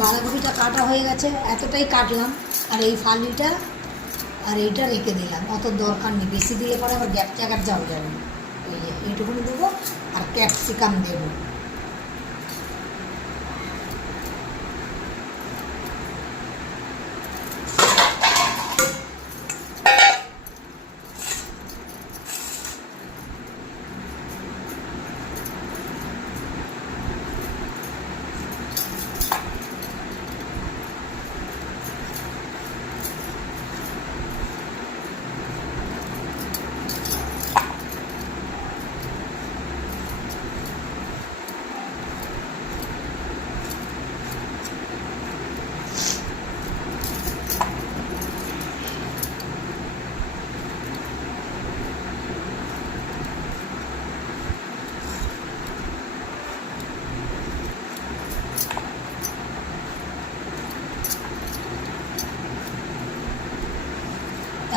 বাঁধাকপিটা কাটা হয়ে গেছে, এতটাই কাটলাম। আর এই ফালিটা আর এইটা রেখে দিলাম, অত দরকার নেই, বেশি দিলে পরে আবার গ্যাপ জায়গার যাও যাবে। এই যে এইটুকুনি দেবো, আর ক্যাপসিকাম দেবো।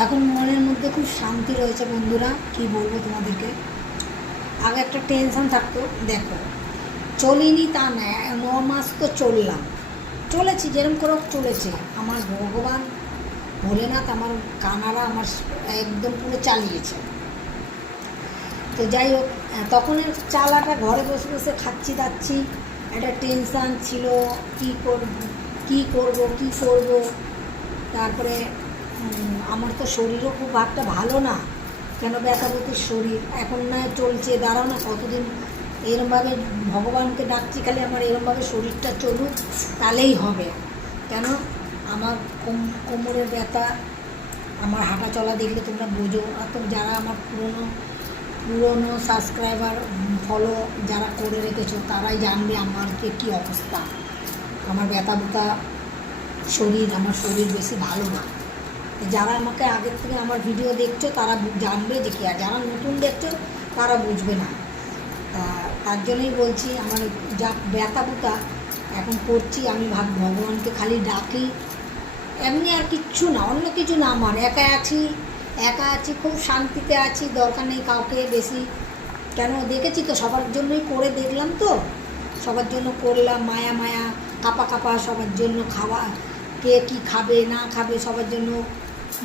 এখন মনের মধ্যে খুব শান্তি রয়েছে বন্ধুরা, কি বলবো তোমাদেরকে। আগে একটা টেনশন থাকতো, দেখো চলিনি তা না, 9 মাস তো চলেছি যেরকম করে চলেছে। আমার ভগবান ভোলেনাথ, আমার কানারা আমার একদম পুরো চালিয়েছে। তো যাই হোক, তখনের চালাটা ঘরে বসে বসে খাচ্ছি দাচ্ছি, একটা টেনশান ছিল, কি করব। তারপরে আমার তো শরীরও খুব একটা ভালো না, কেন ব্যথাবতীর শরীর। এখন না চলছে, দাঁড়াও না কতদিন এরমভাবে ভগবানকে ডাকছি, খালি আমার এরমভাবে শরীরটা চলুক, তাহলেই হবে। কেন আমার কোমরের ব্যথা, আমার হাঁটা চলা দেখলে তোমরা বোঝো। আর তো যারা আমার পুরনো সাবস্ক্রাইবার ফলো যারা করে রেখেছো, তারাই জানবে আমার কী অবস্থা। আমার ব্যথা শরীর, আমার শরীর বেশি ভালো না। যারা আমাকে আগের থেকে আমার ভিডিও দেখছো তারা জানবে যে কী, আর যারা নতুন দেখছো তারা বুঝবে না। তার জন্যই বলছি, আমার যা ব্যথা এখন করছি, আমি ভগবানকে খালি ডাকি, এমনি আর কিচ্ছু না, অন্য কিছু না। আমার একা আছি, খুব শান্তিতে আছি, দরকার নেই কাউকে বেশি। কেন দেখেছি তো, সবার জন্যই করে দেখলাম তো, সবার জন্য করলাম, মায়া কাপা সবার জন্য খাওয়া, কে কী খাবে না খাবে সবার জন্য,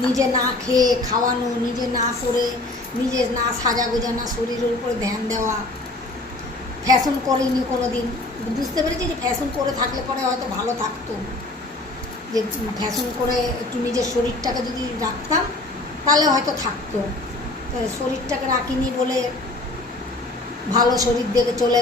নিজে না খেয়ে খাওয়ানো, নিজে না করে, নিজে না সাজা গোজা, না শরীরের উপরে ধ্যান দেওয়া। ফ্যাশন করিনি কোনো দিন, বুঝতে পেরেছি যে ফ্যাশন করে থাকলে পরে হয়তো ভালো থাকতো, যে ফ্যাশন করে একটু নিজের শরীরটাকে যদি রাখতাম তাহলে হয়তো থাকতো। শরীরটাকে রাখিনি বলে ভালো শরীর দেখে চলে